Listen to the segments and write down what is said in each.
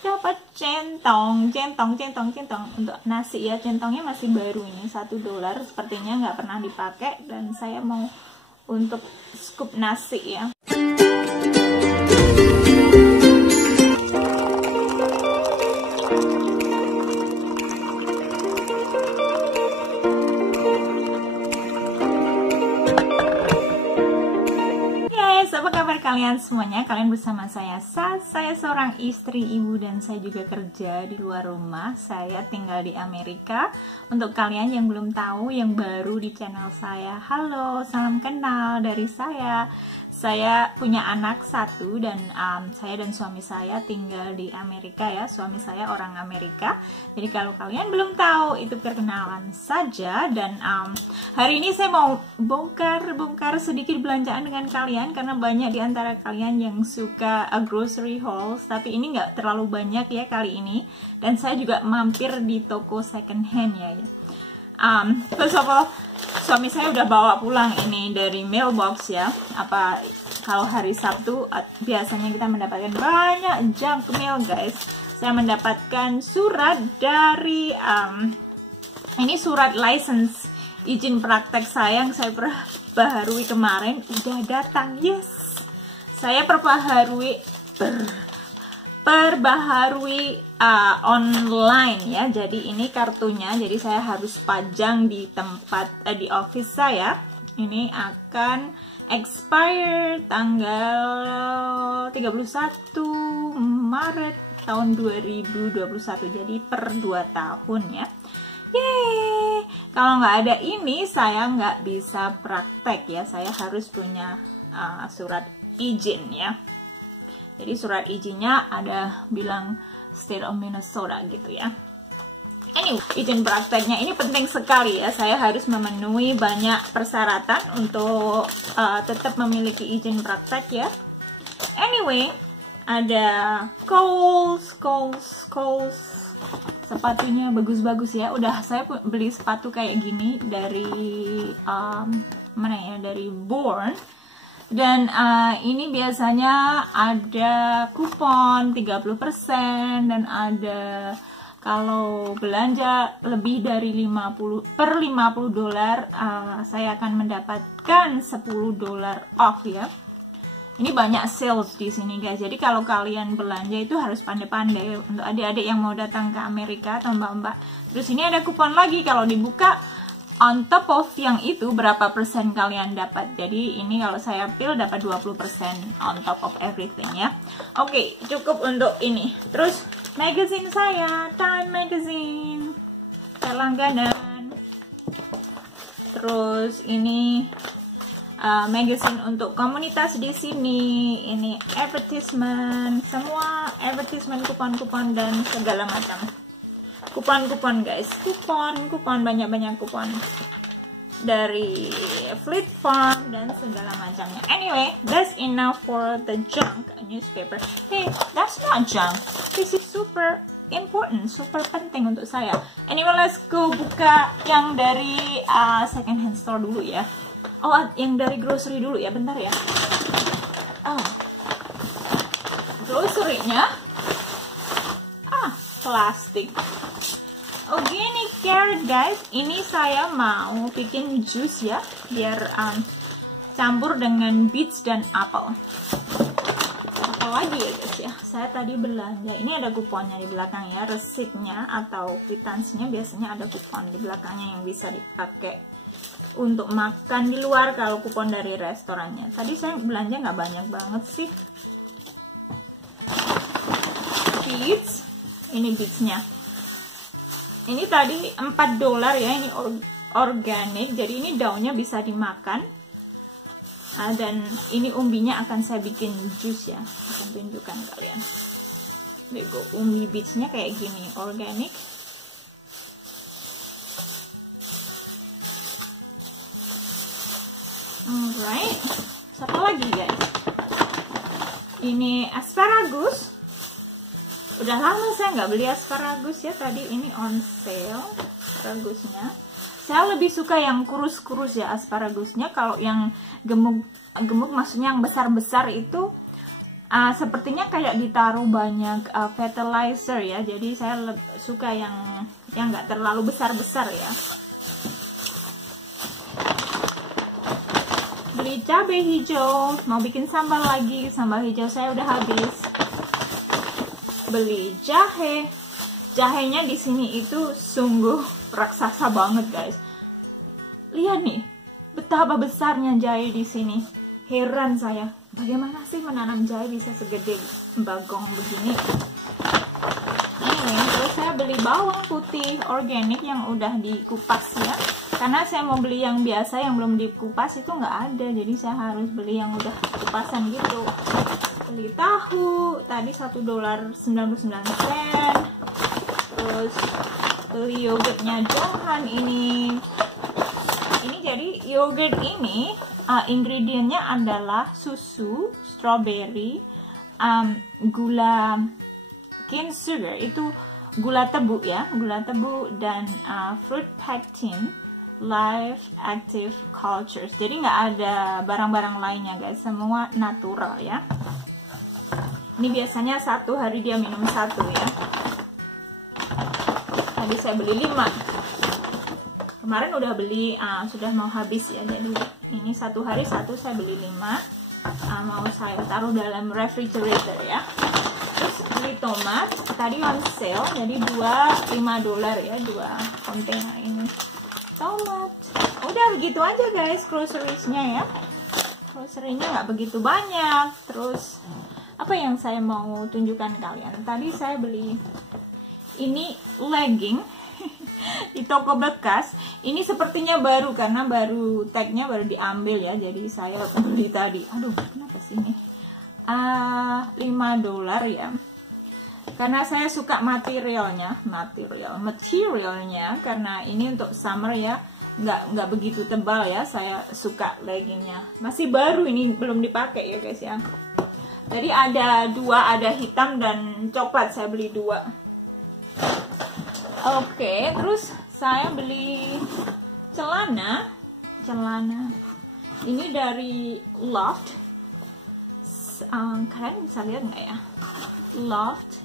dapat centong untuk nasi ya. Centongnya masih baru ini, $1, sepertinya nggak pernah dipakai, dan saya mau untuk scoop nasi ya. Kalian semuanya, kalian bersama saya Saya seorang istri, ibu, dan saya juga kerja di luar rumah. Saya tinggal di Amerika. Untuk kalian yang belum tahu, yang baru di channel saya, halo, salam kenal dari saya. Saya punya anak 1 dan saya dan suami saya tinggal di Amerika ya. Suami saya orang Amerika. Jadi kalau kalian belum tahu, itu perkenalan saja. Dan hari ini saya mau bongkar sedikit belanjaan dengan kalian, karena banyak di antara kalian yang suka grocery hauls, tapi ini nggak terlalu banyak ya kali ini. Dan saya juga mampir di toko second hand ya. First of all, suami saya udah bawa pulang ini dari mailbox ya. Kalau hari Sabtu biasanya kita mendapatkan banyak junk mail guys. Saya mendapatkan surat dari ini surat license, izin praktek saya yang saya perbaharui kemarin udah datang. Yes, saya perbaharui online ya. Jadi ini kartunya, jadi saya harus pajang di tempat di office saya. Ini akan expire tanggal 31 Maret tahun 2021, jadi per 2 tahun ya. Yeay, kalau nggak ada ini saya nggak bisa praktek ya. Saya harus punya surat izin ya. Jadi surat izinnya ada bilang State of Minnesota gitu ya. Ini izin prakteknya ini penting sekali ya. Saya harus memenuhi banyak persyaratan untuk tetap memiliki izin praktek ya. Anyway, ada Kohl's. Sepatunya bagus-bagus ya. Udah saya beli sepatu kayak gini dari mana ya? Dari Born. Dan ini biasanya ada kupon 30% dan ada kalau belanja lebih dari $50 saya akan mendapatkan $10 off ya. Ini banyak sales di sini guys. Jadi kalau kalian belanja itu harus pandai-pandai untuk adik-adik yang mau datang ke Amerika atau mbak-mbak. Terus ini ada kupon lagi, kalau dibuka on top of yang itu berapa persen kalian dapat. Jadi ini kalau saya pil dapat 20% on top of everything ya. Oke, cukup untuk ini. Terus magazine saya, Time Magazine, saya langganan. Terus ini magazine untuk komunitas di sini. Ini advertisement, semua advertisement, kupon-kupon dan segala macam. Kupon guys, kupon banyak kupon dari Flip Farm dan segala macamnya. Anyway, that's enough for the junk newspaper. Hey, that's not junk. This is super important, super penting untuk saya. Anyway, let's go buka yang dari second hand store dulu ya. Oh, yang dari grocery dulu ya, bentar ya. Grocery-nya plastik. Gini carrot guys, ini saya mau bikin jus ya, biar campur dengan beets dan apel. Apa lagi ya guys ya, saya tadi belanja, ini ada kuponnya di belakang ya, resipnya atau kwitansinya biasanya ada kupon di belakangnya yang bisa dipakai untuk makan di luar kalau kupon dari restorannya. Tadi saya belanja nggak banyak banget sih. Beets, ini beetsnya. Ini tadi $4 ya, ini organik, jadi ini daunnya bisa dimakan. Dan ini umbinya akan saya bikin jus ya, akan tunjukkan kalian. Umbi beetsnya kayak gini, organik. Alright, satu lagi guys. Ini asparagus. Udah lama saya nggak beli asparagus ya, tadi ini on sale asparagusnya. Saya lebih suka yang kurus-kurus ya asparagusnya. Kalau yang gemuk maksudnya yang besar-besar itu sepertinya kayak ditaruh banyak fertilizer ya, jadi saya suka yang nggak terlalu besar-besar ya. Beli cabai hijau, mau bikin sambal lagi, sambal hijau saya udah habis. Beli jahe, jahenya di sini itu sungguh raksasa banget guys. Lihat nih, betapa besarnya jahe di sini. Heran saya, bagaimana sih menanam jahe bisa segede bagong begini. Terus saya beli bawang putih organik yang udah dikupas ya, karena saya mau beli yang biasa yang belum dikupas itu nggak ada, jadi saya harus beli yang udah kupasan gitu. Beli tahu, tadi $1.99. Terus beli yogurtnya Johan ini. Jadi yogurt ini ingredientnya adalah susu, strawberry, gula cane sugar, itu gula tebu ya, gula tebu, dan fruit pectin, live active cultures. Jadi nggak ada barang-barang lainnya guys, semua natural ya. Ini biasanya satu hari dia minum satu ya. Tadi saya beli 5. Kemarin udah beli, sudah mau habis ya, jadi ini satu hari satu, saya beli 5. Mau saya taruh dalam refrigerator ya. Beli tomat, tadi on sale, jadi $5 ya, 2 kontainer ini tomat. Udah begitu aja guys groceries-nya ya. Groceries-nya nggak begitu banyak. Terus apa yang saya mau tunjukkan kalian, tadi saya beli ini legging di toko bekas. Ini sepertinya baru karena baru tagnya baru diambil ya, jadi saya beli tadi. Aduh, kenapa sini? $5 ya. Karena saya suka materialnya, karena ini untuk summer ya, nggak begitu tebal ya. Saya suka leggingnya, masih baru ini, belum dipakai ya guys ya. Jadi ada 2, ada hitam dan coklat, saya beli 2. Oke, terus saya beli celana ini dari Loft. Kalian bisa lihat nggak ya? Loft.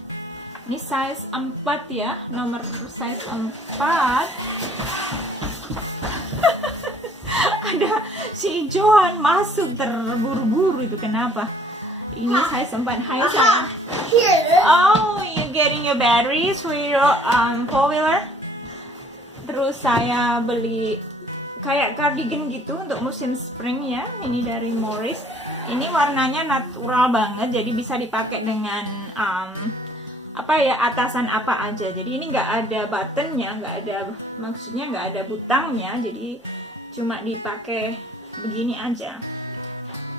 Ini size 4 ya, nomor size 4. Ada si Johan masuk terburu-buru itu, kenapa? Ini size 4. Hai sayang. Oh, you're getting a batteries for your 4-wheeler. Terus saya beli kayak cardigan gitu untuk musim spring ya. Ini dari Morris. Ini warnanya natural banget, jadi bisa dipakai dengan atasan apa aja. Jadi ini nggak ada buttonnya, maksudnya nggak ada butangnya, jadi cuma dipakai begini aja.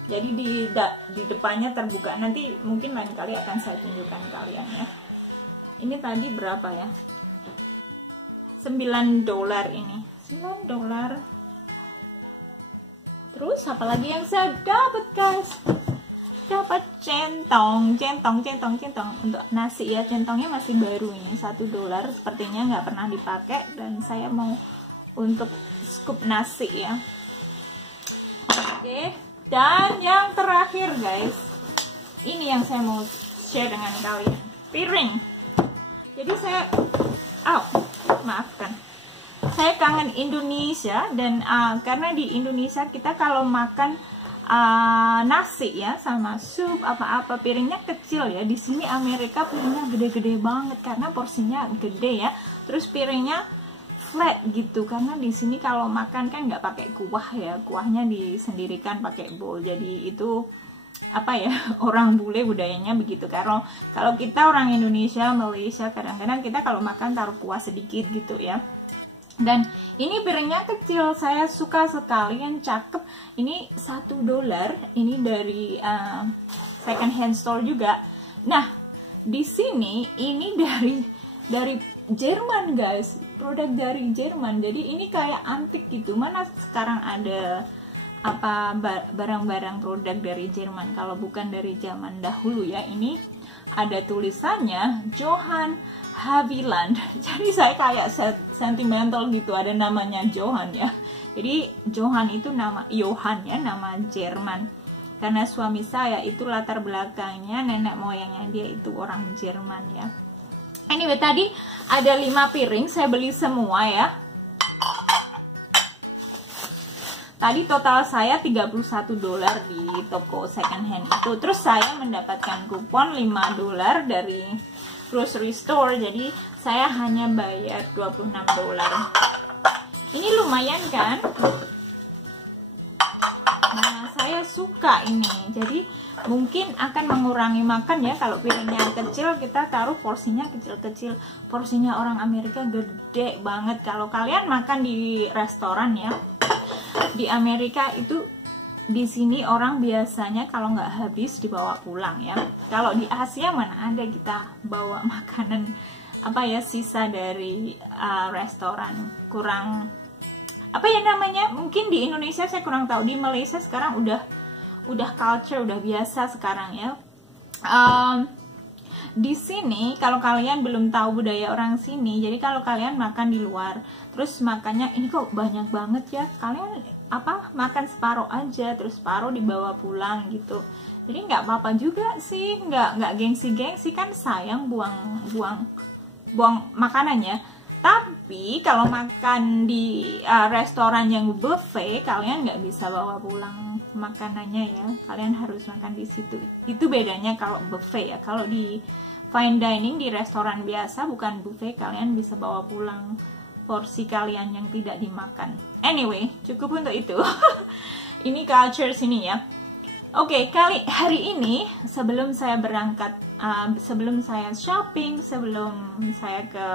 Jadi di depannya terbuka. Nanti mungkin lain kali akan saya tunjukkan kalian ya. Ini tadi berapa ya? $9 ini. $9. Terus apalagi yang saya dapat guys? Dapat centong untuk nasi ya. Centongnya masih baru ini, $1. Sepertinya nggak pernah dipakai dan saya mau untuk scoop nasi ya. Oke. Dan yang terakhir guys, ini yang saya mau share dengan kalian, piring. Jadi maafkan, saya kangen Indonesia dan karena di Indonesia kita kalau makan nasi ya sama sup apa-apa piringnya kecil ya. Di sini Amerika piringnya gede-gede banget karena porsinya gede ya. Terus piringnya flat gitu, karena di sini kalau makan kan nggak pakai kuah ya, kuahnya disendirikan pakai bowl. Jadi itu orang bule budayanya begitu. Kalau kita orang Indonesia, Malaysia, kadang-kadang kita kalau makan taruh kuah sedikit gitu ya. Dan ini piringnya kecil, saya suka sekali, yang cakep. Ini $1. Ini dari second hand store juga. Nah, di sini ini dari Jerman guys, produk dari Jerman. Jadi ini kayak antik gitu. Mana sekarang ada barang-barang produk dari Jerman kalau bukan dari zaman dahulu ya. Ini ada tulisannya Johan Haviland. Jadi saya kayak sentimental gitu, ada namanya Johan ya. Jadi Johan itu nama Johan ya, nama Jerman. karena suami saya itu latar belakangnya nenek moyangnya dia itu orang Jerman ya. Anyway, tadi ada 5 piring saya beli semua ya. Tadi total saya $31 di toko second hand itu. Terus saya mendapatkan kupon $5 dari grocery store. Jadi saya hanya bayar $26. Ini lumayan kan? Nah, saya suka ini. Jadi mungkin akan mengurangi makan ya. Kalau piringnya kecil, kita taruh porsinya kecil-kecil. Porsinya orang Amerika gede banget. Kalau kalian makan di restoran ya, di Amerika itu, di sini orang biasanya kalau nggak habis dibawa pulang ya. Kalau di Asia mana ada kita bawa makanan apa ya, sisa dari restoran. Kurang apa ya namanya, mungkin di Indonesia saya kurang tahu. Di Malaysia sekarang udah culture, udah biasa sekarang ya. Di sini kalau kalian belum tahu budaya orang sini, jadi kalau kalian makan di luar terus makannya ini kok banyak banget ya, kalian makan separuh aja terus separuh dibawa pulang gitu. Jadi nggak apa-apa juga sih, nggak gengsi kan, sayang buang makanannya. Tapi kalau makan di restoran yang buffet, kalian nggak bisa bawa pulang makanannya ya, kalian harus makan di situ. Itu bedanya kalau buffet ya. Kalau di fine dining di restoran biasa bukan buffet, kalian bisa bawa pulang porsi kalian yang tidak dimakan. Anyway, cukup untuk itu. Ini culture sini ya. Oke, hari ini sebelum saya berangkat, sebelum saya shopping, sebelum saya ke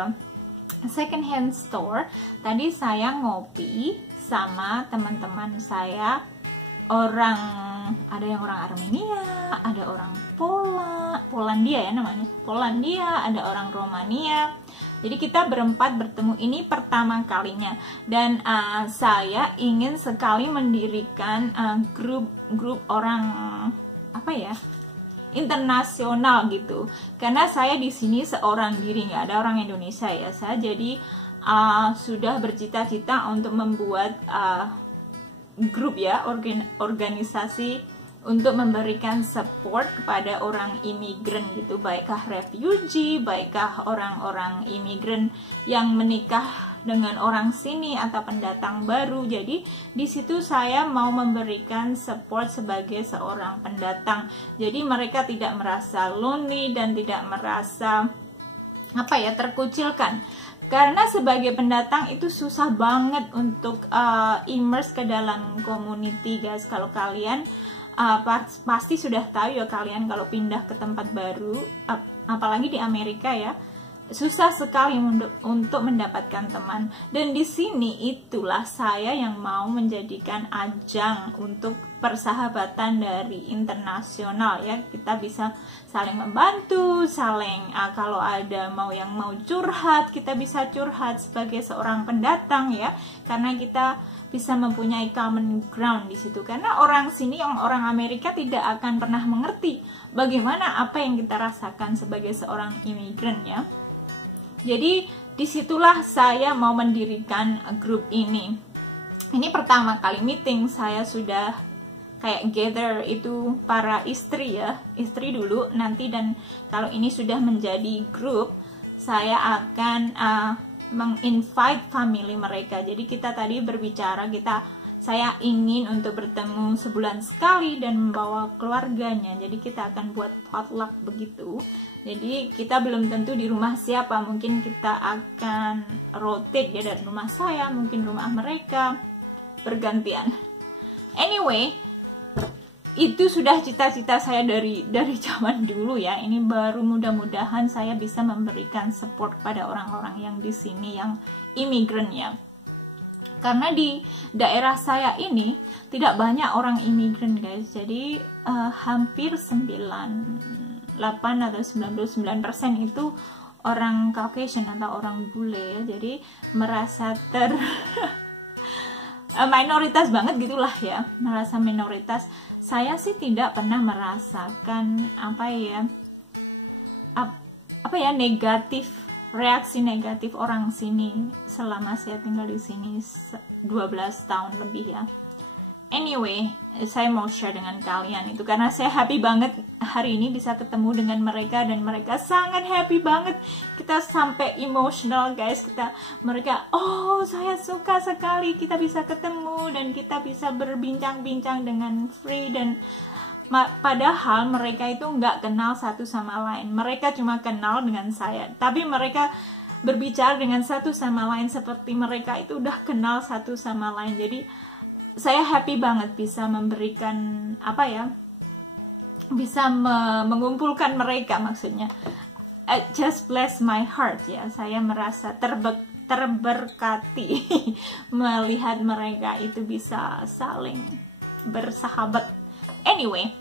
second hand store, tadi saya ngopi sama teman-teman saya. Ada yang orang Armenia, ada orang Polandia ya namanya, Polandia, ada orang Romania. Jadi kita berempat bertemu, ini pertama kalinya. Dan saya ingin sekali mendirikan grup orang internasional gitu. Karena saya di sini seorang diri, nggak ada orang Indonesia ya. Saya jadi sudah bercita-cita untuk membuat grup ya, organisasi untuk memberikan support kepada orang imigran gitu, baikkah refugee, baikkah orang-orang imigran yang menikah dengan orang sini atau pendatang baru. Jadi di situ saya mau memberikan support sebagai seorang pendatang. Jadi mereka tidak merasa lonely dan tidak merasa terkucilkan. Karena sebagai pendatang itu susah banget untuk immerse ke dalam community guys. Kalau kalian pasti sudah tahu ya, kalian kalau pindah ke tempat baru, apalagi di Amerika ya, susah sekali untuk mendapatkan teman. Dan di sini itulah saya yang mau menjadikan ajang untuk persahabatan dari internasional ya. Kita bisa saling membantu, saling kalau ada yang mau curhat, kita bisa curhat sebagai seorang pendatang ya, karena kita bisa mempunyai common ground di situ. Karena orang sini, orang Amerika tidak akan pernah mengerti bagaimana apa yang kita rasakan sebagai seorang imigran ya. Jadi disitulah saya mau mendirikan grup ini. Ini pertama kali meeting, saya sudah kayak gather itu para istri ya, istri dulu nanti, dan kalau ini sudah menjadi grup, saya akan menginvite family mereka. Jadi kita tadi berbicara, saya ingin untuk bertemu sebulan sekali dan membawa keluarganya. Jadi kita akan buat potluck begitu. Jadi kita belum tentu di rumah siapa, mungkin kita akan rotate ya, dari rumah saya, mungkin rumah mereka, bergantian. Anyway, itu sudah cita-cita saya dari zaman dulu ya. Ini baru mudah-mudahan saya bisa memberikan support pada orang-orang yang di sini yang imigran ya. Karena di daerah saya ini tidak banyak orang imigran guys. Jadi hampir 98 atau 99% itu orang Caucasian atau orang bule ya. Jadi merasa minoritas banget gitulah ya, merasa minoritas. Saya sih tidak pernah merasakan negatif, reaksi negatif orang sini selama saya tinggal di sini 12 tahun lebih ya. Anyway, saya mau share dengan kalian itu karena saya happy banget hari ini bisa ketemu dengan mereka, dan mereka sangat happy banget. Kita sampai emotional guys. Mereka, oh saya suka sekali kita bisa ketemu dan kita bisa berbincang-bincang dengan free, dan padahal mereka itu nggak kenal satu sama lain. Mereka cuma kenal dengan saya, tapi mereka berbicara dengan satu sama lain seperti mereka itu udah kenal satu sama lain. Jadi saya happy banget bisa memberikan bisa mengumpulkan mereka, maksudnya it just bless my heart ya. Saya merasa terberkati melihat mereka itu bisa saling bersahabat. Anyway,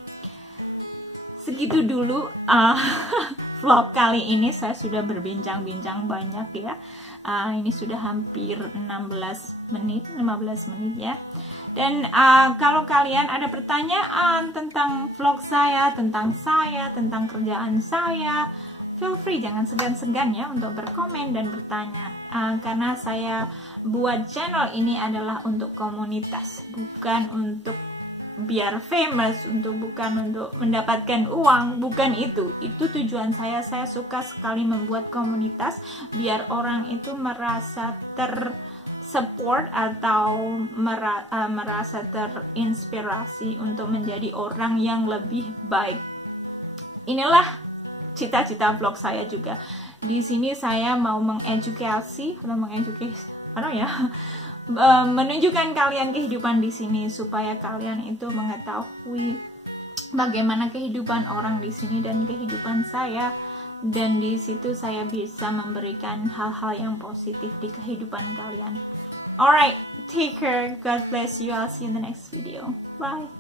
segitu dulu vlog kali ini. Saya sudah berbincang-bincang banyak ya. Ini sudah hampir 15 menit ya. Dan kalau kalian ada pertanyaan tentang vlog saya, tentang kerjaan saya, feel free, jangan segan-segan ya untuk berkomen dan bertanya. Karena saya buat channel ini adalah untuk komunitas, bukan untuk biar famous, bukan untuk mendapatkan uang, bukan itu. Itu tujuan saya. Saya suka sekali membuat komunitas biar orang itu merasa tersupport atau merasa terinspirasi untuk menjadi orang yang lebih baik. Inilah cita-cita vlog saya juga. Di sini saya mau menunjukkan kalian kehidupan di sini supaya kalian itu mengetahui bagaimana kehidupan orang di sini dan kehidupan saya, dan di situ saya bisa memberikan hal-hal yang positif di kehidupan kalian. Alright, take care, God bless you, I'll see you in the next video, bye.